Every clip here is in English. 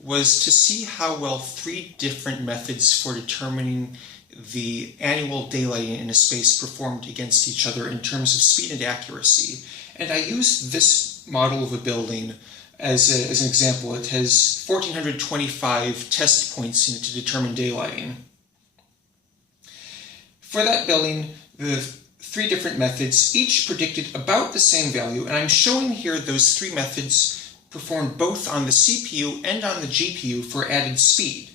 was to see how well three different methods for determining the annual daylighting in a space performed against each other in terms of speed and accuracy. And I used this model of a building as an example. It has 1,425 test points in it to determine daylighting. For that building, the three different methods each predicted about the same value, and I'm showing here those three methods performed both on the CPU and on the GPU for added speed.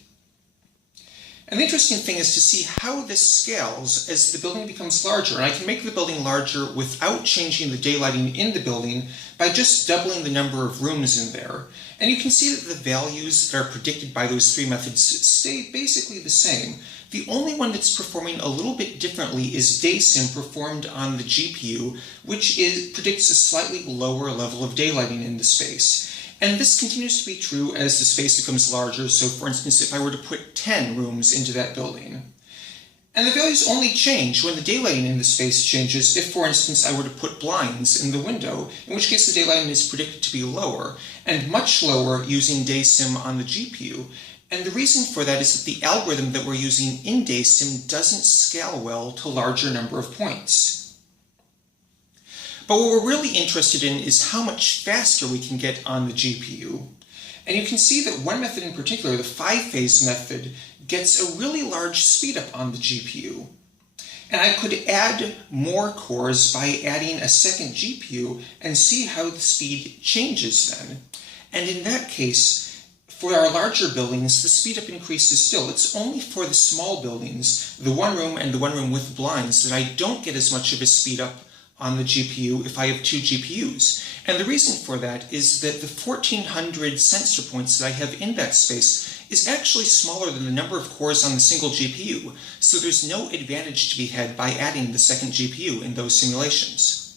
And the interesting thing is to see how this scales as the building becomes larger. And I can make the building larger without changing the daylighting in the building by just doubling the number of rooms in there. And you can see that the values that are predicted by those three methods stay basically the same. The only one that's performing a little bit differently is DaySim performed on the GPU, which predicts a slightly lower level of daylighting in the space. And this continues to be true as the space becomes larger. So for instance, if I were to put 10 rooms into that building. And the values only change when the daylighting in the space changes. If, for instance, I were to put blinds in the window, in which case the daylighting is predicted to be lower, and much lower using DaySim on the GPU. And the reason for that is that the algorithm that we're using in DaySim doesn't scale well to larger number of points. But what we're really interested in is how much faster we can get on the GPU. And you can see that one method in particular, the 5-phase method, gets a really large speed up on the GPU. And I could add more cores by adding a second GPU and see how the speed changes then. And in that case, for our larger buildings, the speed up increases still. It's only for the small buildings, the one room and the one room with blinds, that I don't get as much of a speed up on the GPU if I have two GPUs. And the reason for that is that the 1,400 sensor points that I have in that space is actually smaller than the number of cores on the single GPU. So there's no advantage to be had by adding the second GPU in those simulations.